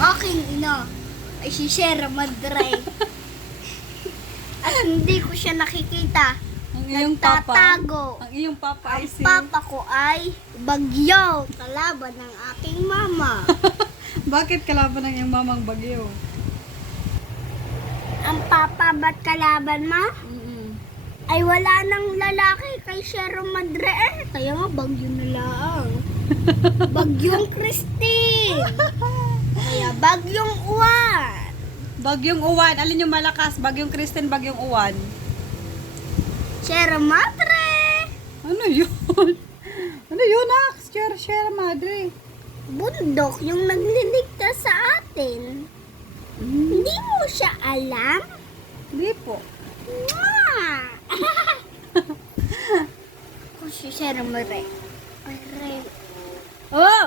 aking ina ay si Sierra Madre. At hindi ko siya nakikita. Ang iyong papa, Nagtatago. ang iyong papa ay Ang si... papa ko ay Bagyo, kalaban ng aking mama. Bakit kalaban ng iyong mamang Bagyo? Ang papa ba't kalaban ma? Ay wala nang lalaki kay Sierra Madre eh. Kaya nga Bagyo na lang. Bagyong Christine. Kaya Bagyong Uwan. Bagyong Uwan. Alin yung malakas? Bagyong Kristen, Bagyong Uwan. Sierra Madre. Ano yun? Ano yun, Ax? Sierra Madre. Bundok yung nagliligtas sa atin. Hindi mo siya alam? Hindi po. Mwah! Kung si Sierra Madre. Oh!